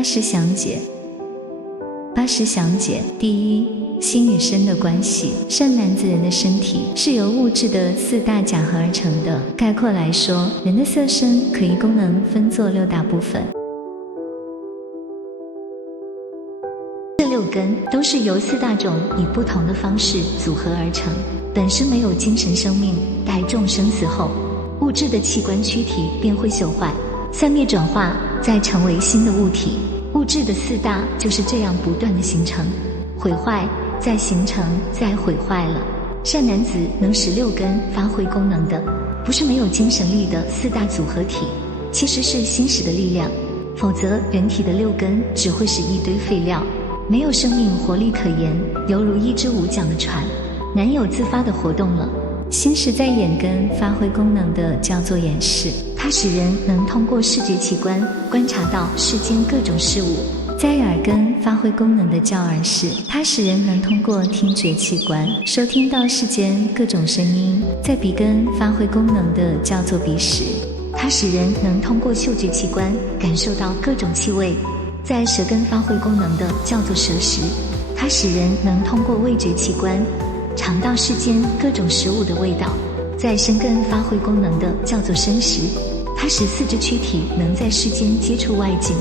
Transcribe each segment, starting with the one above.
八识详解。八识详解。第一，心与身的关系。善男子人的身体是由物质的4大假合而成的。概括来说，人的色身可以功能分作6大部分。这6根都是由4大种以不同的方式组合而成，本身没有精神生命，待众生死后，物质的器官躯体便会朽坏、散灭转化，再成为新的物体。物质的4大就是这样不断的形成、毁坏，再形成，再毁坏了。善男子能使6根发挥功能的，不是没有精神力的4大组合体，其实是心识的力量。否则人体的6根只会是一堆废料，没有生命活力可言，犹如一只无桨的船，难有自发的活动了。心识在眼根发挥功能的叫做眼识，它使人能通过视觉器官观察到世间各种事物。在耳根发挥功能的叫耳识，它使人能通过听觉器官收听到世间各种声音。在鼻根发挥功能的叫做鼻识，它使人能通过嗅觉器官感受到各种气味。在舌根发挥功能的叫做舌识，它使人能通过味觉器官尝到世间各种食物的味道。在身根发挥功能的叫做身识，它使4肢躯体能在世间接触外境，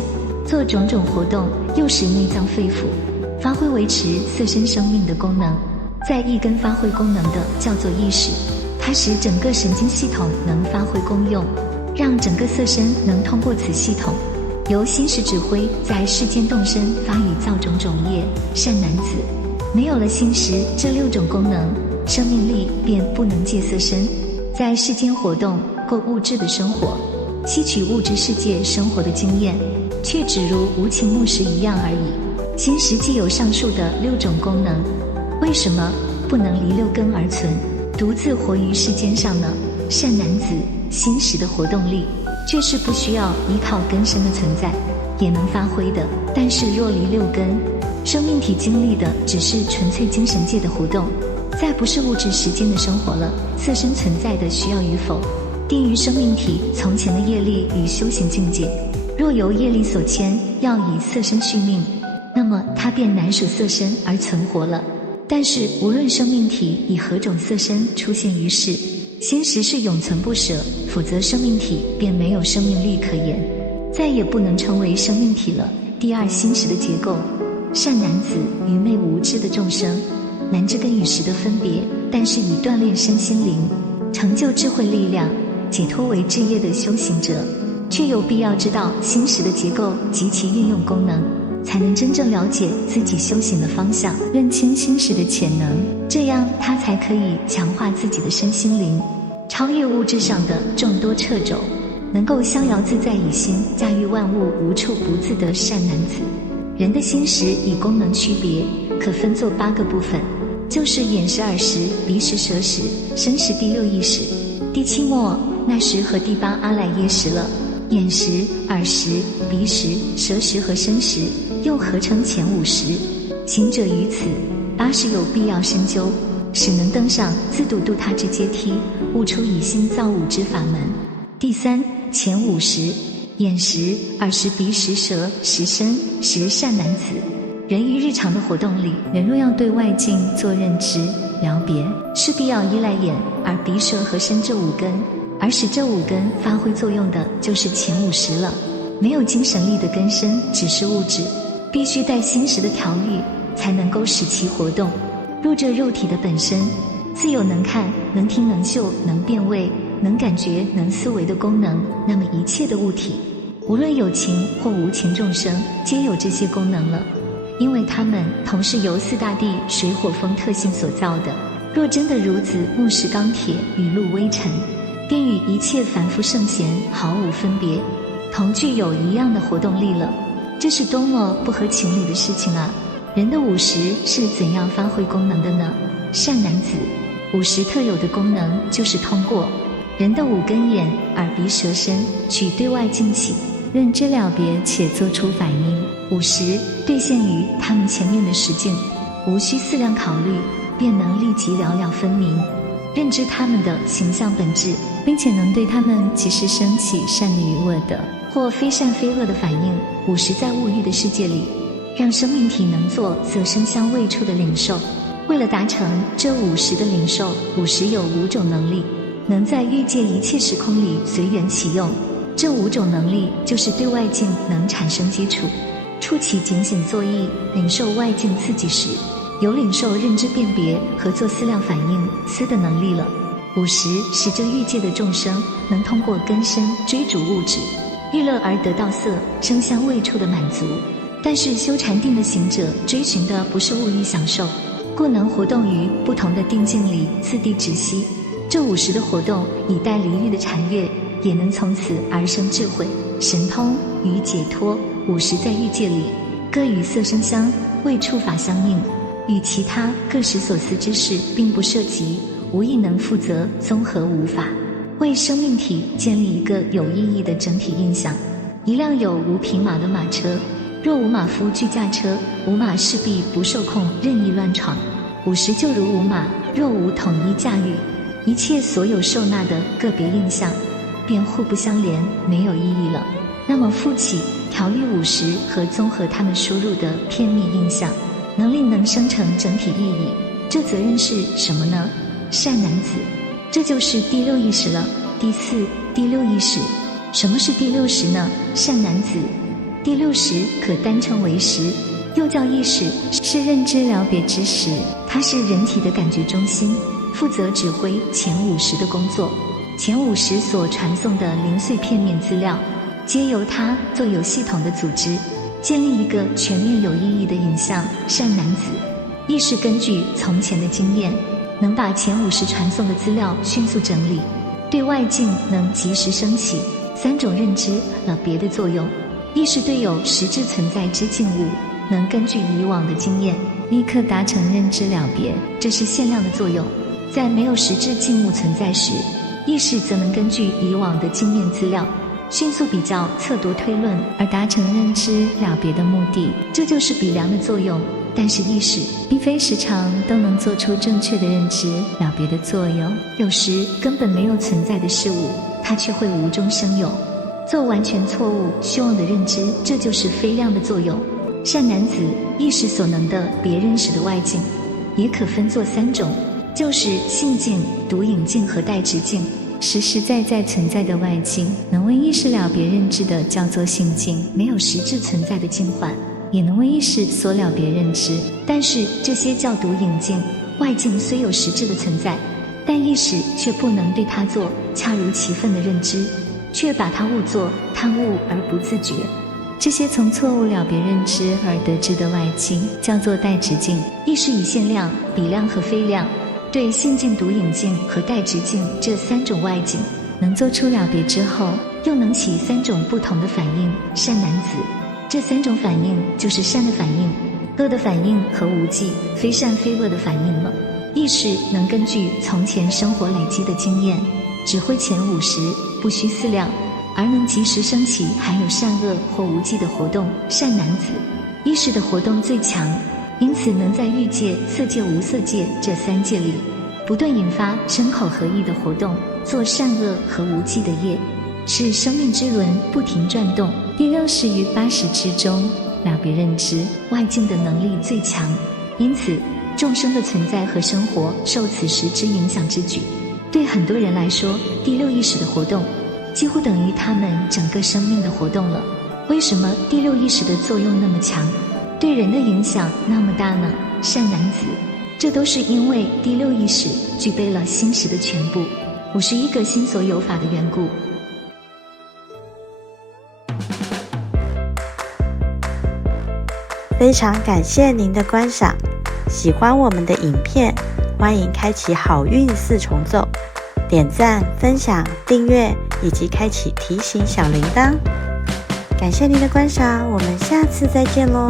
做种种活动，又使内脏肺腑发挥维持色身生命的功能。在意根发挥功能的叫做意识，它使整个神经系统能发挥功用，让整个色身能通过此系统由心识指挥，在世间动身发与造种种业。善男子，没有了心识这6种功能，生命力便不能借色身在世间活动，过物质的生活，吸取物质世界生活的经验，却只如无情木石一样而已。心识既有上述的6种功能，为什么不能离6根而存，独自活于世间上呢？善男子，心识的活动力却是不需要依靠根身的存在也能发挥的。但是若离6根，生命体经历的只是纯粹精神界的活动，再不是物质时间的生活了。色身存在的需要与否，定于生命体从前的业力与修行境界。若由业力所牵，要以色身续命，那么它便难属色身而存活了。但是无论生命体以何种色身出现于世，心识是永存不舍，否则生命体便没有生命力可言，再也不能成为生命体了。第二，心识的结构。善男子，愚昧无知的众生难知根与识的分别，但是以锻炼身心灵，成就智慧力量，解脱为智业的修行者，却有必要知道心识的结构及其运用功能，才能真正了解自己修行的方向，认清心识的潜能，这样他才可以强化自己的身心灵，超越物质上的众多掣肘，能够逍遥自在以心驾驭万物，无处不自得。善男子，人的心识以功能区别，可分作8个部分，就是眼识、耳识、鼻识、舌识、身识，第6意识，第7末那识和第8阿赖耶识了。眼识、耳识、鼻识、舌识和身识又合称前5识。行者于此8识有必要深究，使能登上自度度他之阶梯，悟出以心造物之法门。第3，前5识，眼识、耳识、鼻识、舌识、身识。善男子，人于日常的活动里，人若要对外境做认知了别，势必要依赖眼、耳、鼻、舌和身这5根，而使这5根发挥作用的就是前5识了。没有精神力的根身只是物质，必须带心识的调律，才能够使其活动。若这肉体的本身自有能看、能听、能嗅、能辨味、能感觉、能思维的功能，那么一切的物体，无论有情或无情众生，皆有这些功能了，因为它们同是由4大地水火风特性所造的。若真的如此，木石钢铁、雨露微尘，便与一切凡夫圣贤毫无分别，同具有一样的活动力了。这是多么不合情理的事情啊！人的5识是怎样发挥功能的呢？善男子，5识特有的功能就是通过人的5根眼、耳、鼻、舌、身，取对外境起，认知了别且做出反应。5识兑现于他们前面的实境，无需思量考虑，便能立即了了分明，认知他们的形象本质，并且能对他们及时升起善的与恶的。或非善非恶的反应。50在物欲的世界里，让生命体能做色声香味触的领受。为了达成这50的领受，50有5种能力，能在欲界一切时空里随缘起用。这5种能力就是对外境能产生接触，触起警醒作意，领受外境刺激时，有领受认知辨别和做思量反应思的能力了。50使这欲界的众生能通过根身追逐物质欲乐而得到色声香味触的满足，但是修禅定的行者追寻的不是物欲享受，故能活动于不同的定境里次第止息。这50的活动以待离欲的禅悦，也能从此而生智慧、神通与解脱。50在欲界里，各与色声香味触法相应，与其他各时所思之事并不涉及，无亦能负责综合无法，为生命体建立一个有意义的整体印象。一辆有无匹马的马车，若无马夫具驾车，无马势必不受控任意乱闯。50就如无马，若无统一驾驭，一切所有受纳的个别印象便互不相连，没有意义了。那么复起调御50和综合它们输入的片面印象，能力能生成整体意义。这责任是什么呢？善男子，这就是第6意识了。第4、第6意识。什么是第60呢？善男子，第60可单称为识，又叫意识，是认知了别之识。它是人体的感觉中心，负责指挥前50的工作。前50所传送的零碎片面资料，皆由它做有系统的组织，建立一个全面有意义的影像。善男子，意识根据从前的经验，能把前50传送的资料迅速整理，对外境能及时升起3种认知了别的作用。意识对有实质存在之境物，能根据以往的经验立刻达成认知了别，这是限量的作用。在没有实质境物存在时，意识则能根据以往的经验资料迅速比较测度推论，而达成认知了别的目的。这就是比量的作用。但是意识并非时常都能做出正确的认知了别的作用，有时根本没有存在的事物，它却会无中生有，做完全错误虚妄的认知，这就是非量的作用。善男子，意识所能的别认识的外境，也可分作3种，就是性境、独影境和待值境。实实在在存在的外境，能为意识了别认知的叫做性境，没有实质存在的境幻，也能为意识所了别认知。但是这些叫独影境，外境虽有实质的存在，但意识却不能对它做恰如其分的认知，却把它误作贪恶而不自觉。这些从错误了别认知而得知的外境，叫做待值境。意识以限量、比量和非量，对性境、独影境和待值境这3种外境，能做出了别之后，又能起3种不同的反应。善男子，这3种反应就是善的反应、恶的反应和无记非善非恶的反应了。意识能根据从前生活累积的经验，指挥前50，不需思量，而能及时升起含有善恶或无记的活动。善男子，意识的活动最强，因此能在欲界、色界、无色界这3界里，不断引发身口合意的活动，做善恶和无记的业，使生命之轮不停转动。第60于80之中，了别认知外境的能力最强，因此众生的存在和生活受此时之影响之举。对很多人来说，第6意识的活动几乎等于他们整个生命的活动了。为什么第6意识的作用那么强，对人的影响那么大呢？善男子，这都是因为第6意识具备了心识的全部51个心所有法的缘故。非常感谢您的观赏，喜欢我们的影片，欢迎开启好运4重奏，点赞、分享、订阅以及开启提醒小铃铛。感谢您的观赏，我们下次再见咯。